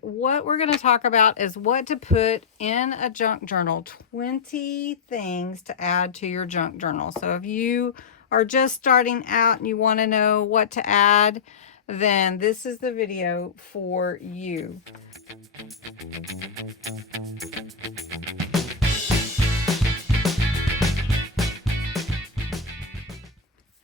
What we're going to talk about is what to put in a junk journal. 20 things to add to your junk journal. So if you are just starting out and you want to know what to add, then this is the video for you.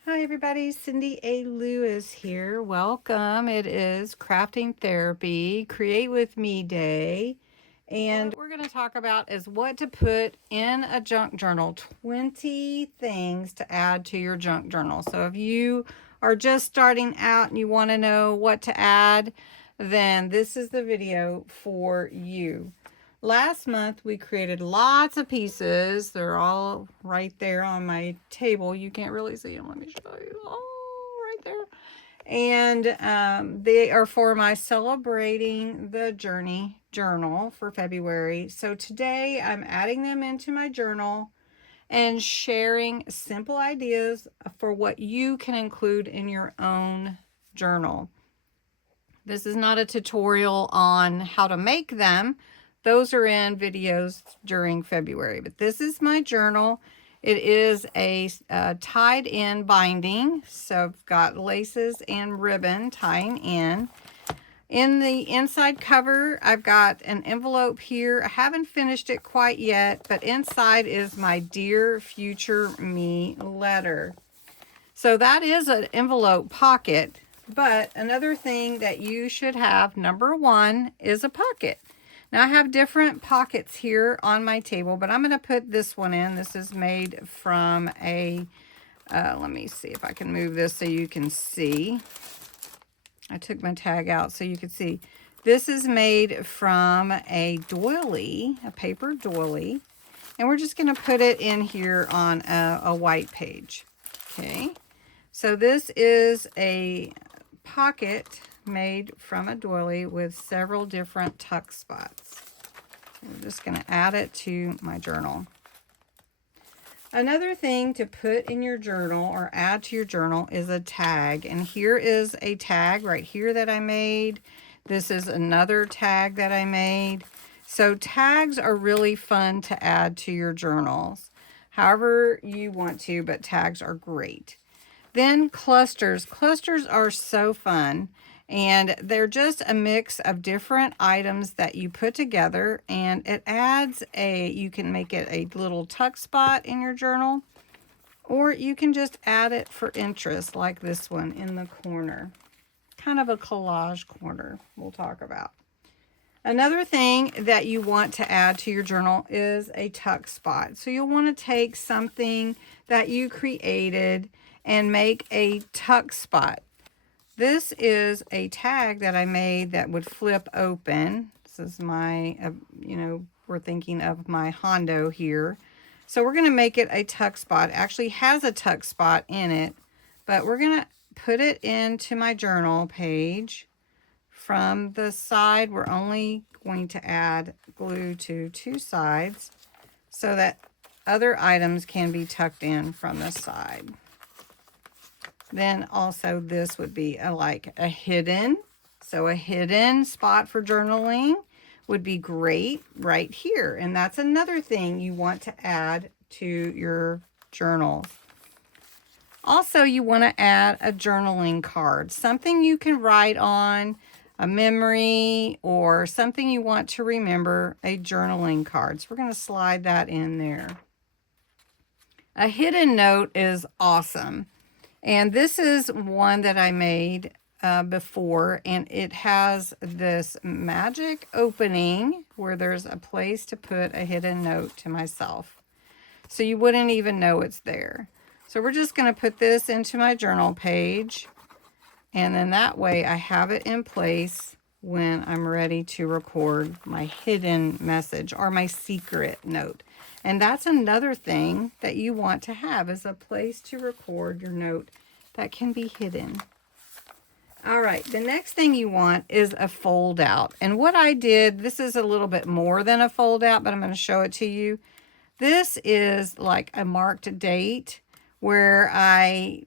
Hi everybody, Cindy A. Lewis here. Welcome. It is Crafting Therapy, Create With Me Day. And what we're going to talk about is what to put in a junk journal. 20 things to add to your junk journal. So if you are just starting out and you want to know what to add, then this is the video for you. Last month we created lots of pieces. They're all right there on my table. You can't really see them. Let me show you. Oh, right there. And they are for my Celebrating the Journey journal for February. So today I'm adding them into my journal and sharing simple ideas for what you can include in your own journal. This is not a tutorial on how to make them. Those are in videos during February, but this is my journal. It is a tied in binding, so I've got laces and ribbon tying in. In the inside cover, I've got an envelope here. I haven't finished it quite yet, but inside is my Dear Future Me letter. So that is an envelope pocket, but another thing that you should have, number one, is a pocket. Now I have different pockets here on my table, but I'm going to put this one in. This is made from a, let me see if I can move this so you can see. I took my tag out so you could see. This is made from a doily, a paper doily, and we're just going to put it in here on a white page. Okay, so this is a pocket made from a doily with several different tuck spots. So we're just going to add it to my journal. Another thing to put in your journal or add to your journal is a tag. And here is a tag right here that I made. This is another tag that I made. So tags are really fun to add to your journals, however you want to, but tags are great. Then clusters. Clusters are so fun, and they're just a mix of different items that you put together, and it adds you can make it a little tuck spot in your journal, or you can just add it for interest like this one in the corner. Kind of a collage corner we'll talk about. Another thing that you want to add to your journal is a tuck spot. So you'll want to take something that you created and make a tuck spot. This is a tag that I made that would flip open. This is my, we're thinking of my Hondo here. So we're going to make it a tuck spot. It actually has a tuck spot in it, but we're going to put it into my journal page. From the side, we're only going to add glue to two sides so that other items can be tucked in from the side. Then also this would be like a hidden. So a hidden spot for journaling would be great right here. And that's another thing you want to add to your journals. Also, you want to add a journaling card, something you can write on, a memory, or something you want to remember, a journaling card. So we're going to slide that in there. A hidden note is awesome. And this is one that I made before, and it has this magic opening where there's a place to put a hidden note to myself. So you wouldn't even know it's there. So we're just going to put this into my journal page, and then that way I have it in place when I'm ready to record my hidden message or my secret note. And that's another thing that you want to have, is a place to record your note that can be hidden. All right, the next thing you want is a fold out. And what I did, this is a little bit more than a fold out, but I'm going to show it to you. This is like a marked date where I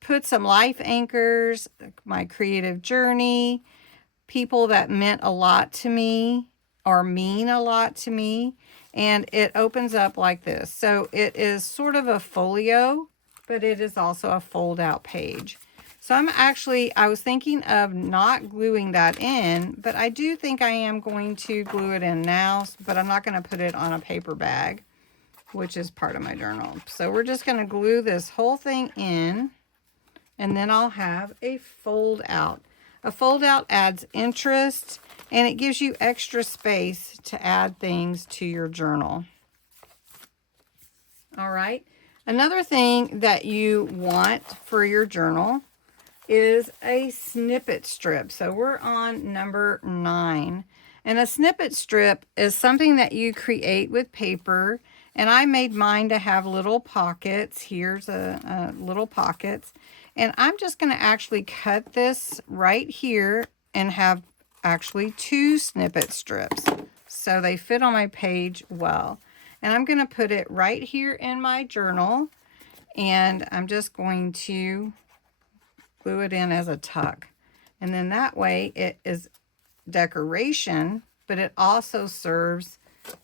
put some life anchors, my creative journey, people that meant a lot to me or mean a lot to me. And it opens up like this. So it is sort of a folio, but it is also a fold out page. So I was thinking of not gluing that in, but I do think I am going to glue it in now, but I'm not going to put it on a paper bag, which is part of my journal. So we're just going to glue this whole thing in, and then I'll have a fold out. A fold out adds interest, and it gives you extra space to add things to your journal. All right. Another thing that you want for your journal is a snippet strip. So we're on number 9. And a snippet strip is something that you create with paper. And I made mine to have little pockets. Here's a little pockets. And I'm just going to actually cut this right here and have actually 2 snippet strips, so they fit on my page well. And I'm going to put it right here in my journal, and I'm just going to glue it in as a tuck. And then that way it is decoration, but it also serves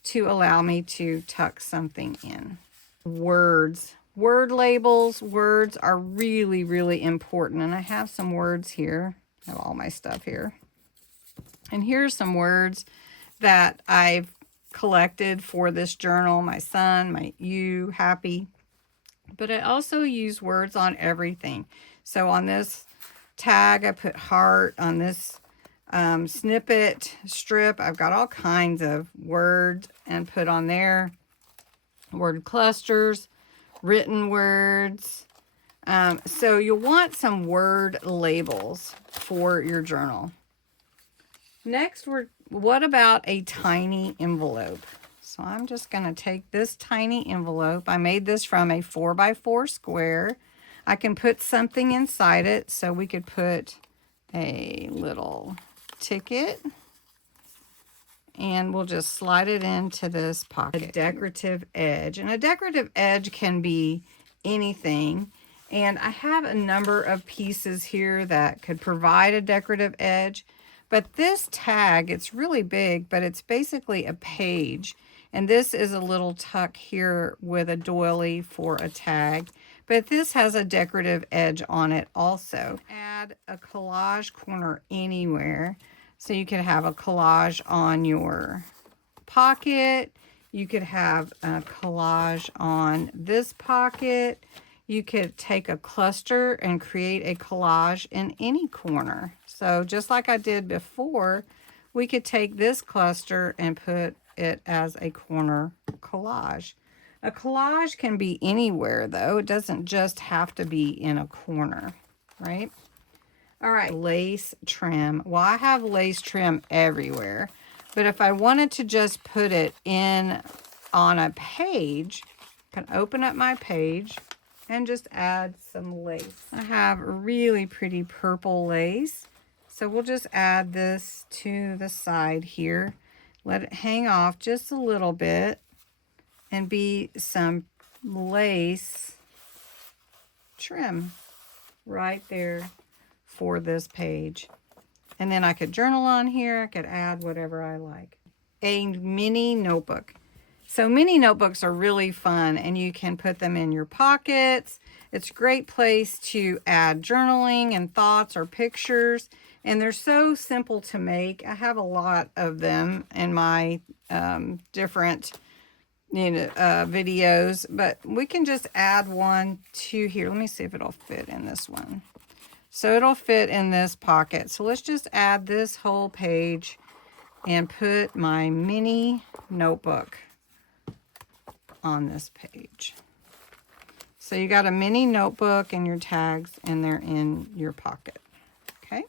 to allow me to tuck something in. Words. Word labels. Words are really, really important. And I have some words here. I have all my stuff here. And here's some words that I've collected for this journal. My sun, my you, happy. But I also use words on everything. So on this tag, I put heart. On this snippet strip, I've got all kinds of words and put on there. Word clusters, written words. So you'll want some word labels for your journal. Next, what about a tiny envelope? So I'm just going to take this tiny envelope. I made this from a 4x4 square. I can put something inside it. So we could put a little ticket. And we'll just slide it into this pocket. A decorative edge. And a decorative edge can be anything. And I have a number of pieces here that could provide a decorative edge. But this tag, it's really big, but it's basically a page. And this is a little tuck here with a doily for a tag. But this has a decorative edge on it also. Add a collage corner anywhere. So you could have a collage on your pocket. You could have a collage on this pocket. You could take a cluster and create a collage in any corner. So just like I did before, we could take this cluster and put it as a corner collage. A collage can be anywhere though. It doesn't just have to be in a corner, right? All right, lace trim. Well, I have lace trim everywhere, but if I wanted to just put it in on a page, I can open up my page and just add some lace. I have really pretty purple lace, so we'll just add this to the side here. Let it hang off just a little bit and be some lace trim right there for this page. And then I could journal on here. I could add whatever I like. A mini notebook. So mini notebooks are really fun, and you can put them in your pockets. It's a great place to add journaling and thoughts or pictures. And they're so simple to make. I have a lot of them in my different videos, but we can just add one to here. Let me see if it'll fit in this one. So it'll fit in this pocket. So let's just add this whole page and put my mini notebook on this page. So you got a mini notebook and your tags, and they're in your pocket. Okay.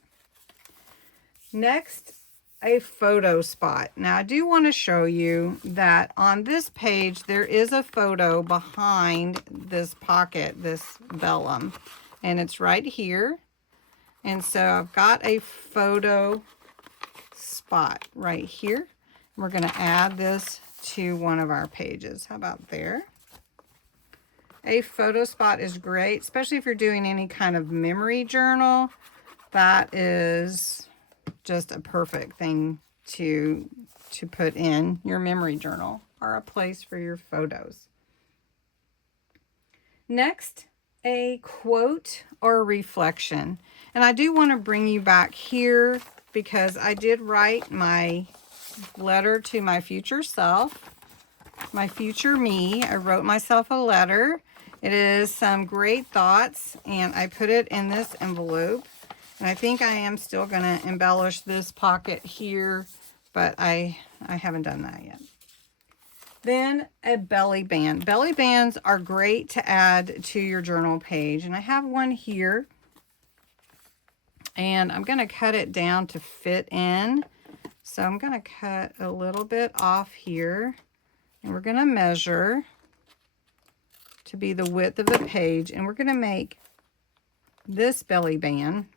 Next, a photo spot. Now I do want to show you that on this page there is a photo behind this pocket, this vellum, and it's right here. And so I've got a photo spot right here. We're going to add this to one of our pages. How about there? A photo spot is great, especially if you're doing any kind of memory journal. That is just a perfect thing to put in your memory journal or a place for your photos. Next, a quote or reflection. And I do want to bring you back here because I did write my letter to my future self, my future me. I wrote myself a letter. It is some great thoughts, and I put it in this envelope. And I think I am still going to embellish this pocket here, but I haven't done that yet. Then a belly band. Belly bands are great to add to your journal page. And I have one here. And I'm going to cut it down to fit in. So I'm going to cut a little bit off here. And we're going to measure to be the width of the page. And we're going to make this belly band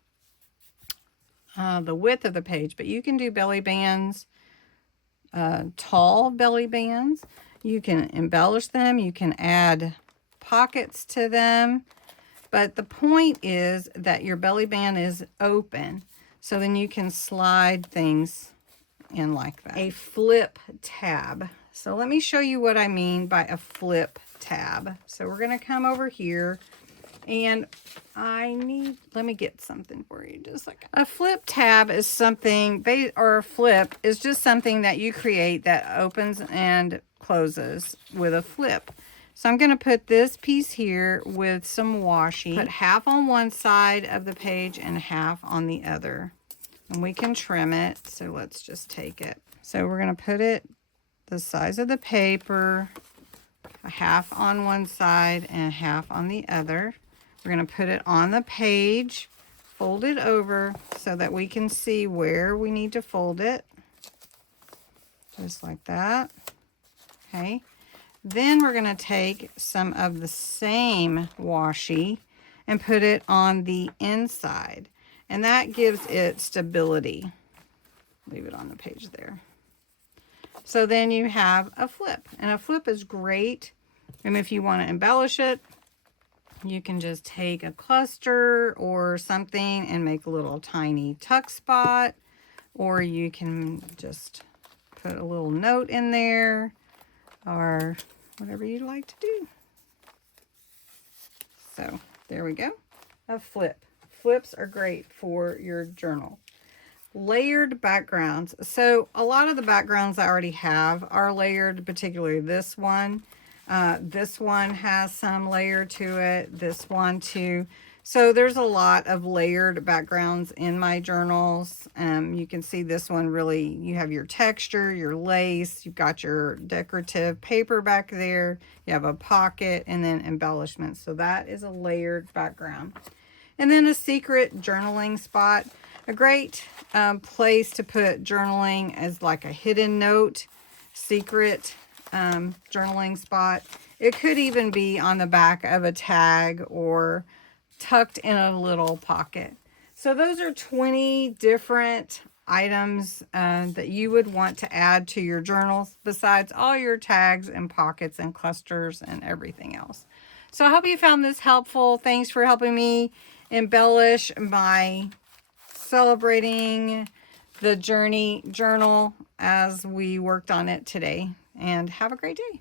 the width of the page. But you can do belly bands, tall belly bands. You can embellish them. You can add pockets to them. But the point is that your belly band is open. So then you can slide things in like that. A flip tab. So let me show you what I mean by a flip tab. So we're going to come over here. And let me get something for you just a second. A flip tab is something, or a flip is just something that you create that opens and closes with a flip. So I'm going to put this piece here with some washi. Put half on one side of the page and half on the other. And we can trim it. So let's just take it. So we're going to put it the size of the paper, a half on one side and half on the other. We're going to put it on the page, fold it over so that we can see where we need to fold it. Just like that. Okay. Then we're going to take some of the same washi and put it on the inside. And that gives it stability. Leave it on the page there. So then you have a flip. And a flip is great. And if you want to embellish it, you can just take a cluster or something and make a little tiny tuck spot. Or you can just put a little note in there or whatever you'd like to do. So there we go. A flip. Flips are great for your journal. Layered backgrounds. So a lot of the backgrounds I already have are layered, particularly this one. This one has some layer to it. This one too. So there's a lot of layered backgrounds in my journals. You can see this one really, you have your texture, your lace, you've got your decorative paper back there, you have a pocket, and then embellishments. So that is a layered background. And then a secret journaling spot. A great place to put journaling as like a hidden note, secret journaling spot. It could even be on the back of a tag or tucked in a little pocket. So those are 20 different items that you would want to add to your journals besides all your tags and pockets and clusters and everything else. So I hope you found this helpful. Thanks for helping me embellish my celebrating the journey journal as we worked on it today. And have a great day.